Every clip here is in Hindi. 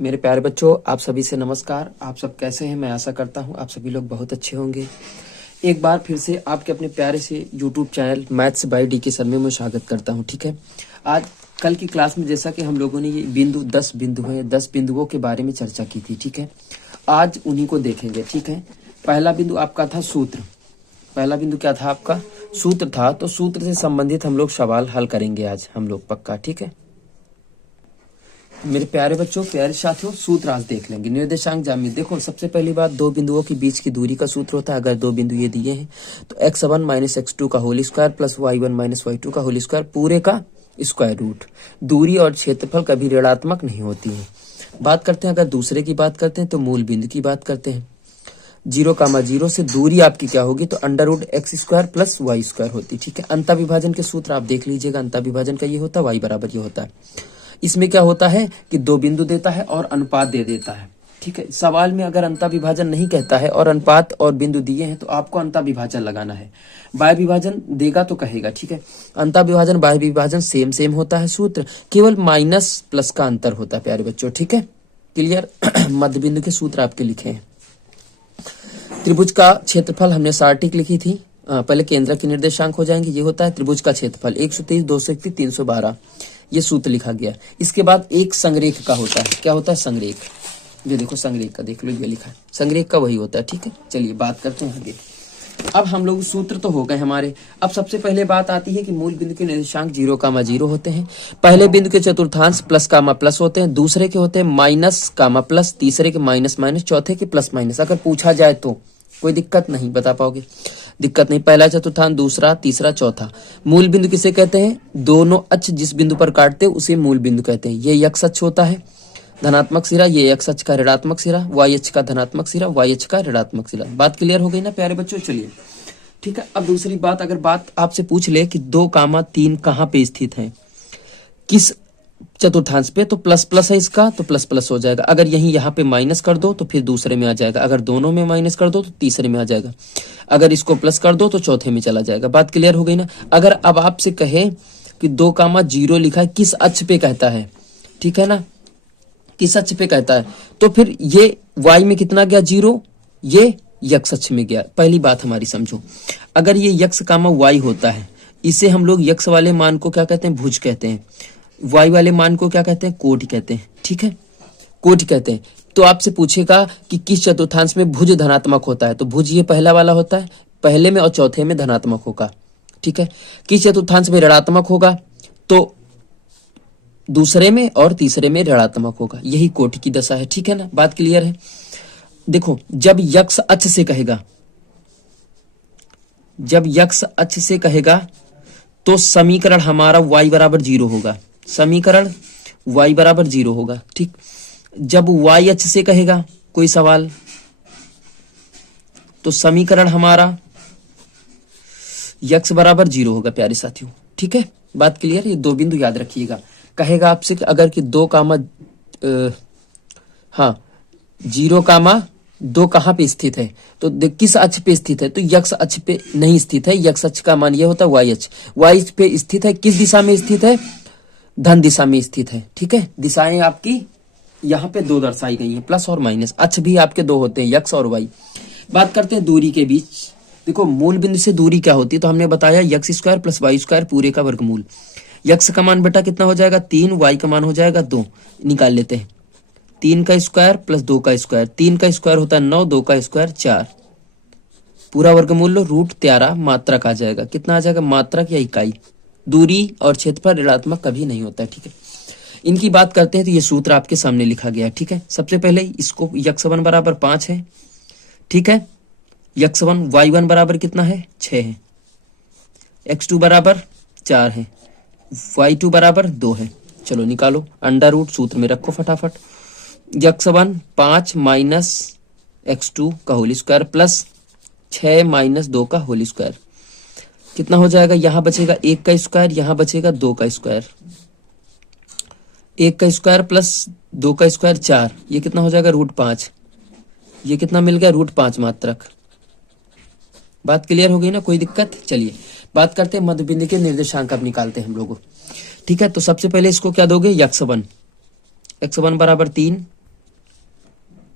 मेरे प्यारे बच्चों, आप सभी से नमस्कार। आप सब कैसे हैं? मैं आशा करता हूं आप सभी लोग बहुत अच्छे होंगे। एक बार फिर से आपके अपने प्यारे से YouTube channel maths by DK sir में मैं स्वागत करता हूं। ठीक है, आज कल की क्लास में जैसा कि हम लोगों ने ये 10 बिंदु है, 10 बिंदुओं के बारे में चर्चा की थी। ठीक है, आज उन्हीं को देखेंगे। ठीक है, पहला बिंदु आपका था सूत्र। पहला बिंदु क्या था आपका? सूत्र था। तो सूत्र से संबंधित हम लोग सवाल हल करेंगे आज हम लोग, पक्का। ठीक है मेरे प्यारे बच्चों, प्यारे साथियों, सूत्र आज देख लेंगे। निर्देशांक ज्यामिति। देखो, सबसे पहली बात, दो बिंदुओं के बीच की दूरी का सूत्र होता है। अगर दो बिंदु ये दिए हैं तो x1 माइनस x2 का whole square plus y1 minus y2 का होल स्क्वायर पूरे का स्क्वायर रूट। दूरी और क्षेत्रफल कभी ऋणात्मक नहीं होती है। बात करते हैं, अगर दूसरे की बात करते हैं तो मूल बिंदु की बात करते हैं। 0,0 से दूरी आपकी क्या होगी? तो under root x square plus y square होती। ठीक है, अंतर विभाजन के सूत्र आप देख लीजिएगा। अंतर विभाजन का ये होता है y बराबर ये होता है। इसमें क्या होता है कि दो बिंदु देता है और अनुपात दे देता है। ठीक है, सवाल में अगर अंतर विभाजन नहीं कहता है और अनुपात और बिंदु दिए हैं तो आपको अंतर विभाजन लगाना है। बाह्य विभाजन देगा तो कहेगा। ठीक है, अंतर विभाजन बाह्य विभाजन सेम सेम होता है। सूत्र केवल माइनस प्लस का अंतर होता है प्यारे बच्चों। ठीक है, क्लियर? मध्य बिंदु के सूत्र आपके लिखे हैं। त्रिभुज का क्षेत्रफल हमने सारटिक लिखी थी। पहले केंद्र के निर्देशांक हो जाएंगे। ये होता है त्रिभुज का क्षेत्रफल 123, 231, 312। ये सूत्र लिखा गया। इसके बाद एक संरेख का होता है। क्या होता है? संरेख। ये देखो, संरेख का देख लो, ये लिखा है संरेख का, वही होता है। ठीक है, चलिए बात करते हैं आगे। अब हम लोग सूत्र तो हो गए हमारे। अब सबसे पहले बात आती है कि मूल बिंदु के निर्देशांक 0,0 होते हैं। पहले बिंदु के चतुर्थांश प्लस कामा प्लस होते हैं, दूसरे के होते हैं माइनस कामा प्लस, तीसरे के माइनस माइनस, चौथे के प्लस माइनस। अगर पूछा जाए तो कोई दिक्कत नहीं, बता पाओगे? दिक्कत नहीं। पहला चतुर्थांश, दूसरा, तीसरा, चौथा। मूल बिंदु किसे कहते हैं? दोनों अक्ष जिस बिंदु पर काटते हैं उसे मूल बिंदु कहते हैं। ये x अक्ष होता है धनात्मक सिरा, ये x अक्ष का ऋणात्मक सिरा, y अक्ष का धनात्मक सिरा, y अक्ष का ऋणात्मक सिरा। बात क्लियर हो गई ना प्यारे बच्चों? चलिए ठीक है। अब दूसरी बात, अगर बात आपसे पूछ ले कि 2,3 कहाँ पे स्थित है, किस चतुर्थांश पे, तो प्लस प्लस है इसका, तो प्लस प्लस हो जाएगा। अगर यही यहाँ पे माइनस कर दो तो फिर दूसरे में आ जाएगा। अगर दोनों में माइनस कर दो तो तीसरे में आ जाएगा। अगर इसको प्लस कर दो तो चौथे में चला जाएगा। बात क्लियर हो गई ना? अगर अब आपसे कहे कि 2,0 लिखा है, किस अक्ष पे कहता है? ठीक है ना, किस अक्ष पे कहता है, तो फिर ये y में कितना गया? 0। ये x अक्ष में गया। पहली बात हमारी समझो, अगर ये x, y होता है, इसे हम लोग x वाले मान को क्या कहते हैं? भुज कहते हैं। y वाले मान को क्या कहते हैं? कोटि कहते हैं। ठीक है, कोटि कहते हैं। तो आपसे पूछेगा कि किस चतुर्थांश में भुज धनात्मक होता है, तो भुज ये पहला वाला होता है, पहले में और चौथे में धनात्मक होगा। ठीक है, किस चतुर्थांश में ऋणात्मक होगा, तो दूसरे में और तीसरे में ऋणात्मक होगा। यही कोटि की दशा है। ठीक है ना, बात क्लियर है? देखो, जब यक्ष अक्ष से कहेगा, जब यक्ष अक्ष से कहेगा तो समीकरण हमारा y बराबर 0 होगा। समीकरण y बराबर 0 होगा। ठीक, जब y अक्ष से कहेगा कोई सवाल तो समीकरण हमारा x बराबर 0 होगा प्यारे साथियों। ठीक है, बात क्लियर? ये दो बिंदु याद रखिएगा। कहेगा आपसे कि अगर कि 0,2 कहाँ पे स्थित है, तो किस अक्ष पे स्थित है, तो यक्ष अक्ष पे नहीं स्थित है। यक्ष अक्ष का मान ये होता है y अक्ष। y अक्ष पे स्थित है। किस दिशा में स्थित है? धन दिशा में स्थित है। ठीक है, दिशाएं आपकी यहाँ पे दो दर्शाई गई हैं, प्लस और माइनस। अक्ष भी आपके दो होते हैं, यक्ष और y। बात करते हैं दूरी के बीच। देखो, मूल बिंदु से दूरी क्या होती है, तो हमने बताया x square plus y square पूरे का वर्गमूल। यक्ष का मान बेटा कितना हो जाएगा? 3, y का मान हो जाएगा 2। निकाल लेते हैं। 3 का स्क्वायर प्लस 2 का स्क्वायर, 3 का स्क्वायर होता है 9, 2 का स्क्वायर 4, पूरा वर्गमूल लो, रूट 13 मात्रक आ जाएगा। कितना आ जाएगा? मात्रक या इकाई। दूरी और क्षेत्रफल ऋणात्मक कभी नहीं होता है। ठीक है, इनकी बात करते हैं तो ये सूत्र आपके सामने लिखा गया है। ठीक है, सबसे पहले इसको x1 बराबर 5 है। ठीक है, x1 y1 बराबर कितना है? 6 है। x2 बराबर 4 है। y2 बराबर 2 है। चलो निकालो, अंडर रूट सूत्र में रखो फटाफट। x1 5 माइनस x2 का होल स्क्वायर प्लस 6 माइनस 2 का होल स्क्वायर, कितना हो जाएगा? यहाँ बचेगा 1 का स्क्वायर, यहाँ बचेगा 2 का स्क्वायर। 1 का स्क्वायर प्लस 2 का स्क्वायर 4, ये कितना हो जाएगा? रूट 5। ये कितना मिल गया? रूट 5 मात्रक। बात क्लियर हो गई ना? कोई दिक्कत? चलिए बात करते हैं मध्य बिंदु के निर्देशांक। अब निकालते हैं हम लोगों। ठीक है, तो सबसे पहले इसको क्या दोगे? x1 बराबर 3,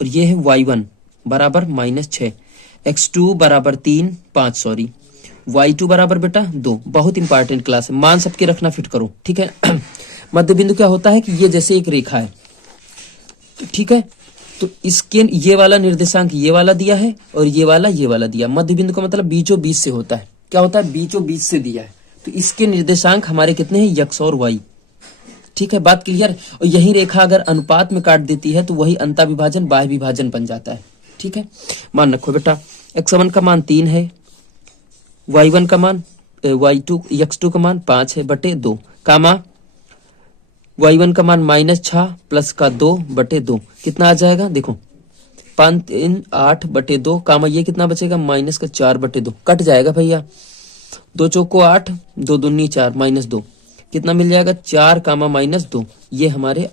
और ये है y1 बराबर -6, x2 बराबर 5 सॉरी, y2 बराबर बेटा 2। बहुत इंपॉर्टेंट क्लास है, मान सबके रखना, फिट करो, ठीक है। मध्य बिंदु क्या होता है कि ये जैसे एक रेखा है, ठीक है, तो इसके ये वाला निर्देशांक ये वाला दिया है और ये वाला दिया। मध्य बिंदु का मतलब बीचों बीच से होता है, क्या होता है, बीचों बीच से दिया है, तो इसके निर्देशांक हमारे कितने हैं, x और y, ठीक है, बात क्लियर। और यही रेखा अगर अनुपात में काट देती है तो वही अंता विभाजन बाह्य विभाजन बन जाता है, ठीक है। मान रखो बेटा x1 का मान 3 है, y1 का मान x2 का मान 5 है बटे 2, कामा y1 का मान -6 प्लस का 2 बटे 2, कितना आ जाएगा, देखो 5 3 8 बटे 2, कामा ये कितना बचेगा, -4 बटे 2, कट जाएगा भैया, 2 चौको 8, 2 दूनी 4, -2, कितना मिल जाएगा, 4 कामा -2, ये हमारे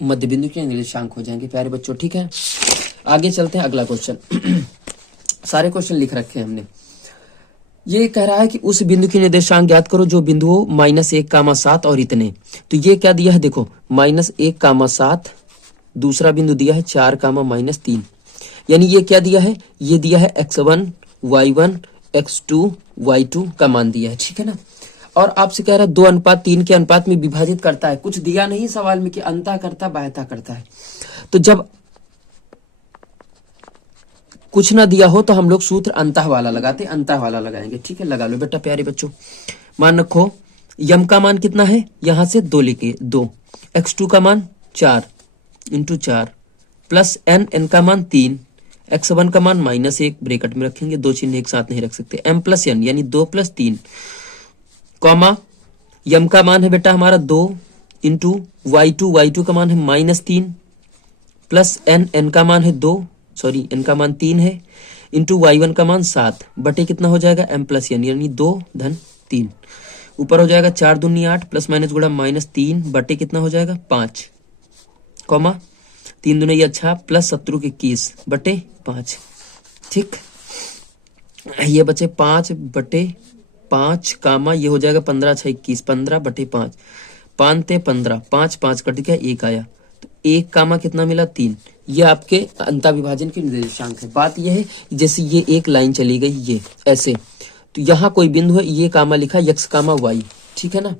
मध्य बिंदु के निर्देशांक हो जाएंगे प्यारे बच्चों, ठीक है। आगे चलते हैं, अगला क्वेश्चन। सारे क्वेश्चन लिख रखे हैं हमने। ये कह रहा है कि उस बिंदु के निर्देशांक ज्ञात करो जो बिंदु हो -1 कामा 7 और इतने। तो ये क्या दिया है, देखो -1 कामा 7, दूसरा बिंदु दिया है 4 कामा -3, यानी ये क्या दिया है, ये दिया है x1 y1 x2 y2 का मान दिया है, ठीक है ना। और आपसे कह रहा है 2:3 के अनुपात में विभाजित करता है, कुछ दिया नहीं सवाल में कि अंता करता बाह्यता करता है। तो जब कुछ ना दिया हो तो हम लोग सूत्र अंतः वाला लगाते, अंतः वाला लगाएंगे, ठीक है, लगा लो बेटा प्यारे बच्चों। मान रखो यम का मान कितना है, यहां से 2 लेके 2, x2 का मान 4 × 4 प्लस n का मान 3, x1 का मान -1 ब्रैकेट में रखेंगे, 2 चिन्ह एक साथ नहीं रख सकते, m + n यानी 2 + 3, कॉमा यम का मान है बेटा हमारा 2 × y2 का मान है -3 प्लस n का मान है 2 सॉरी n का मान 3 है, इंटू y1 का मान 7 बटे कितना हो जाएगा, m + n यानी 2 धन 3, ऊपर हो जाएगा 4 दूनी 8 प्लस माइनस गुणा -3 बटे कितना हो जाएगा 5, कॉमा 3 दूनी 6 प्लस 17 के 21 बटे 5, ठीक। ये बचे 5 बटे 5, कामा ये हो जाएगा 15 6 21, 15 बटे 5, 5 ते 15, 5 5 कट गया, 1 आया, तो 1 कामा कितना मिला 3। ये आपके अंता विभाजन के निर्देशांक है। बात यह है जैसे ये एक लाइन चली गई ये ऐसे, तो यहाँ कोई बिंदु है, ये कामा लिखा x कामा y, ठीक है ना,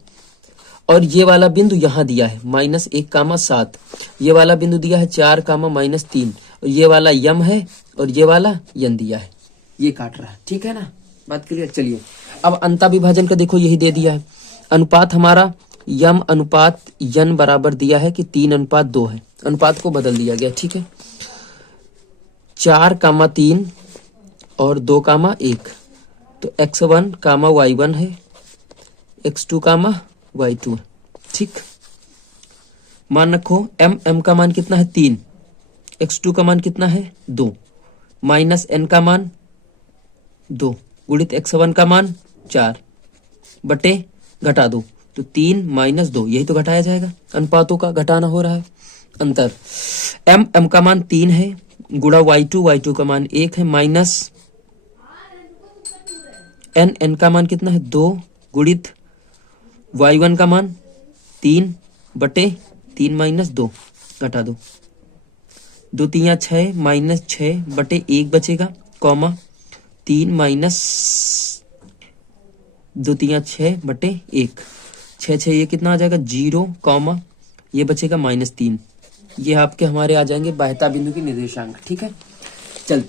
और ये वाला बिंदु यहाँ दिया है -1 कामा 7, ये वाला बिंदु दिया है 4 कामा -3, और ये वाला यम है और ये वाला यन दिया है, ये काट रहा है, ठीक है ना, बात क्लियर। चलिए अब अंता विभाजन का देखो, यही दे दिया है, अनुपात हमारा यम अनुपात यन बराबर दिया है कि 3:2 है, अनुपात को बदल दिया गया, ठीक है, 4 कामा 3 और 2 कामा 1, तो x1 कामा y1 है, x2 कामा y2 है, ठीक। मान रखो m का मान कितना है 3, x2 का मान कितना है 2, माइनस n का मान 2 गुणित x1 का मान 4 बटे घटा 2, तो 3 - 2, यही तो घटाया जाएगा, अनुपातों का घटाना हो रहा है, अंतर। m का मान 3 है, गुणा y2 का मान 1 है, माइनस n का मान कितना है 2 गुणित y1 का मान 3 बटे 3 - 2 घटा 2, 2 3 6 -6 बटे 1 बचेगा, कॉमा 3 - 2 3 6 बटे 1, 6 6 ये कितना आ जाएगा 0, कॉमा ये बचेगा -3, ये आपके हमारे आ जाएंगे बाह्यता बिंदु के निर्देशांक, ठीक है।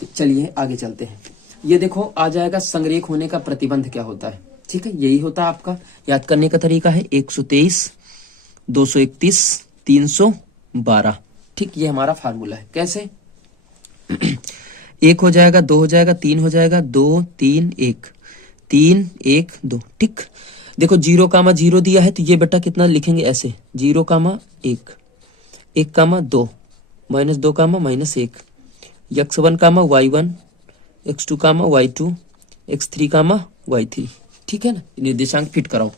चलिए आगे चलते हैं। ये देखो आ जाएगा संरेख होने का प्रतिबंध क्या होता है, ठीक है, यही होता है आपका, याद करने का तरीका है 123 231 312, ठीक, ये हमारा फार्मूला है। कैसे 1 हो जाएगा, 2 हो जाएगा, 3 हो जाएगा, 2 3 1 3 1 2, ठीक। देखो 0 कामा 0 दिया है, तो ये बेटा कितना लिखेंगे ऐसे, 0 कामा 1 1 कामा 2 -2 कामा -1, x1 कामा y1 x2 कामा y2 x3 कामा y3, ठीक है ना, निर्देशांक फिट कराओ,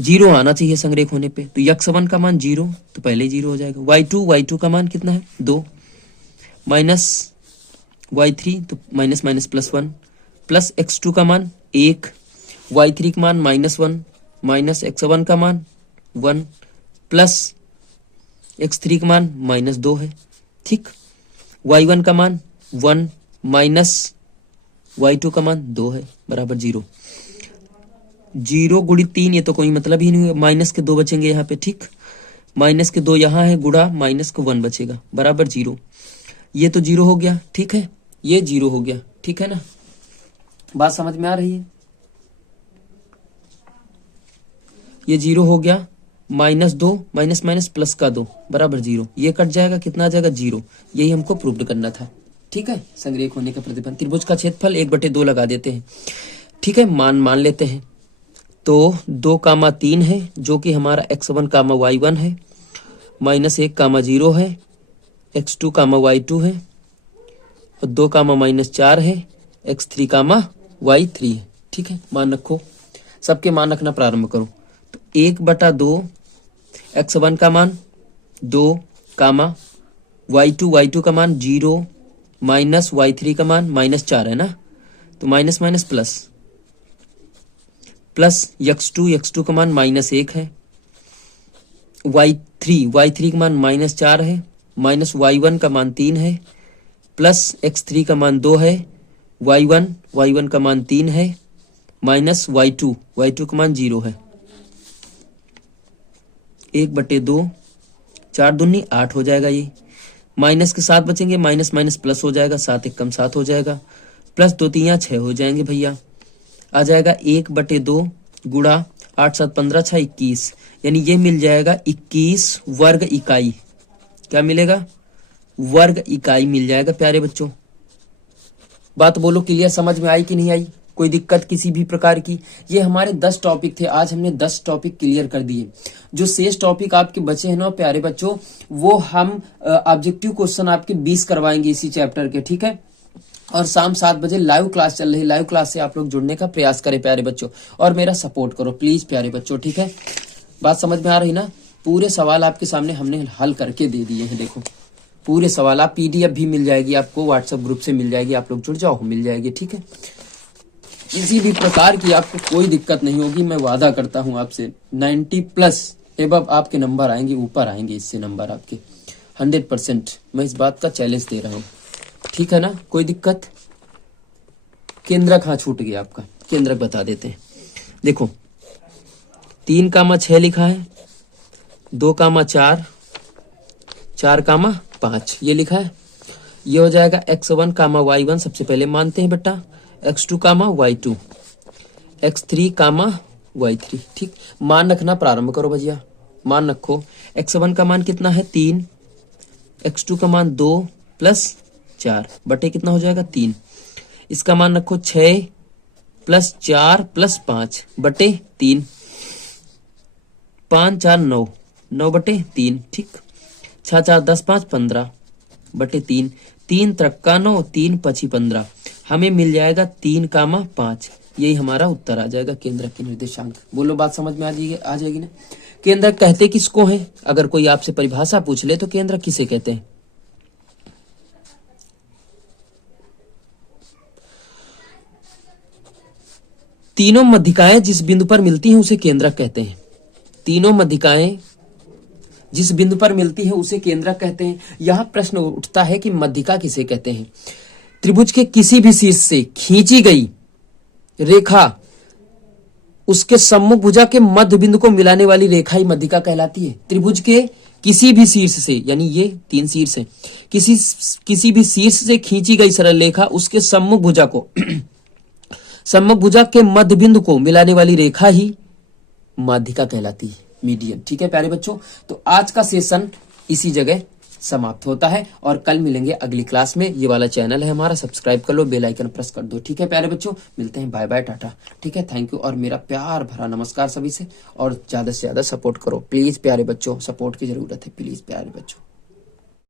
0 आना चाहिए संरेख होने पे, तो x1 का मान 0 तो पहले 0 हो जाएगा, y2 का मान कितना है 2 माइनस y3 तो माइनस माइनस +1 प्लस x2 का मान 1 y3 का मान -1 माइनस x1 का मान 1 प्लस x3 का मान -2 है, ठीक। y1 का मान 1 माइनस y2 का मान 2 है बराबर 0। 0 गुणित 3 ये तो कोई मतलब ही नहीं है, माइनस के 2 बचेंगे यहाँ पे। ठीक, माइनस के 2 यहाँ है, गुणा माइनस का 1 बचेगा बराबर 0। ये तो 0 हो गया। ठीक है, ये 0 हो गया। ठीक है ना, बात समझ में आ रही है? ये 0 हो गया, माइनस 2 माइनस माइनस प्लस का 2 बराबर 0। ये कट जाएगा, कितना आ जाएगा 0। यही हमको प्रूव करना था। ठीक है, संग्रेह होने का प्रतिबंध। त्रिभुज का क्षेत्रफल 1/2 लगा देते हैं। ठीक है, मान लेते हैं। तो 2,3 है जो कि हमारा x1, y1 है, माइनस 1,0 है, x2, y2 है, और 2,-4 है, x3, y3 है। ठीक है, मान रखो, सबके मान रखना प्रारंभ करो। तो 1/2 x1 का मान 2, y2 का मान 0, माइनस y3 का मान -4 है ना, तो माइनस माइनस प्लस x2 का मान -1 है, y3 का मान -4 है, माइनस y1 का मान 3 है, प्लस x3 का मान 2 है, y1 का मान 3 है, माइनस y2 का मान 0 है। 1/2, 4 दूनी 8 हो जाएगा। ये माइनस के 7 बचेंगे, माइनस माइनस प्लस हो जाएगा, 7 1 कम 7 हो जाएगा, प्लस 2 3 6 हो जाएंगे भैया। आ जाएगा 1/2 गुणा 8 7 15 6 21, यानी ये मिल जाएगा 21 वर्ग इकाई। क्या मिलेगा? वर्ग इकाई मिल जाएगा प्यारे बच्चों। बात बोलो, क्लियर समझ में आई कि नहीं आई? कोई दिक्कत किसी भी प्रकार की? ये हमारे 10 टॉपिक थे, आज हमने 10 टॉपिक क्लियर कर दिए। जो शेष टॉपिक आपके बचे हैं ना प्यारे बच्चों, वो हम ऑब्जेक्टिव क्वेश्चन आपके 20 करवाएंगे इसी चैप्टर के। ठीक है, और शाम 7 बजे लाइव क्लास चल रही है। लाइव क्लास से आप लोग जुड़ने का प्रयास करें प्यारे बच्चों, और मेरा सपोर्ट करो प्लीज प्यारे बच्चों। ठीक है, बात समझ में आ रही ना? पूरे सवाल आपके सामने हमने हल करके दे दिए हैं। देखो पूरे सवाल, आप PDF भी मिल जाएगी आपको, व्हाट्सएप ग्रुप से मिल जाएगी, आप लोग जुड़ जाओ, मिल जाएगी। ठीक है, किसी भी प्रकार की आपको कोई दिक्कत नहीं होगी, मैं वादा करता हूं आपसे। 90+ एबव आपके नंबर आएंगे, ऊपर आएंगे इससे नंबर आपके 100%। मैं इस बात का चैलेंज दे रहा हूं। ठीक है ना, कोई दिक्कत? केंद्रक हाँ छूट गया आपका, केंद्रक बता देते हैं। देखो 3,6 लिखा है, 2,4, 4,5 ये लिखा है। ये हो जाएगा x1, y1 सबसे पहले मानते हैं बेटा, x2, y2, x3, y3। ठीक, मान रखना प्रारंभ करो भैया, मान रखो। x1 का मान कितना है? 3, x2 का मान 2 प्लस 4 बटे कितना हो जाएगा? 3। इसका मान रखो 6 प्लस 4 प्लस 5 बटे 3, 5 4 9, 9 बटे 3। ठीक, 6 4 10 5 15 बटे 3, 3 3 9, 3 5 15, हमें मिल जाएगा 3,5। यही हमारा उत्तर आ जाएगा केंद्रक के निर्देशांक। बोलो, बात समझ में आ जाएगी ना? केंद्रक कहते किसको है? अगर कोई आपसे परिभाषा पूछ ले तो केंद्रक किसे कहते हैं? तीनों मध्यिकाएं जिस बिंदु पर मिलती हैं उसे केंद्रक कहते हैं। तीनों मध्यिकाएं जिस बिंदु पर मिलती है उसे केंद्रक कहते हैं। यह प्रश्न उठता है कि मध्यिका किसे कहते हैं? त्रिभुज के किसी भी शीर्ष से खींची गई रेखा उसके सम्मुख भुजा के मध्य बिंदु को मिलाने वाली रेखा ही मध्यिका कहलाती है। त्रिभुज के किसी भी शीर्ष से, यानी ये 3 शीर्ष है, किसी भी शीर्ष से खींची गई सरल रेखा उसके सम्मुख भुजा को सम्मुख भुजा के मध्य बिंदु को मिलाने वाली रेखा ही माध्यिका कहलाती है, मीडियन। ठीक है प्यारे बच्चों, तो आज का सेशन इसी जगह समाप्त होता है और कल मिलेंगे अगली क्लास में। ये वाला चैनल है हमारा, सब्सक्राइब कर लो, बेल आइकन प्रेस कर दो। ठीक है प्यारे बच्चों, मिलते हैं, बाय बाय, टाटा। ठीक है, थैंक यू, और मेरा प्यार भरा नमस्कार सभी से, और ज्यादा से ज्यादा सपोर्ट करो प्लीज प्यारे बच्चों, सपोर्ट की जरूरत है प्लीज प्यारे बच्चों।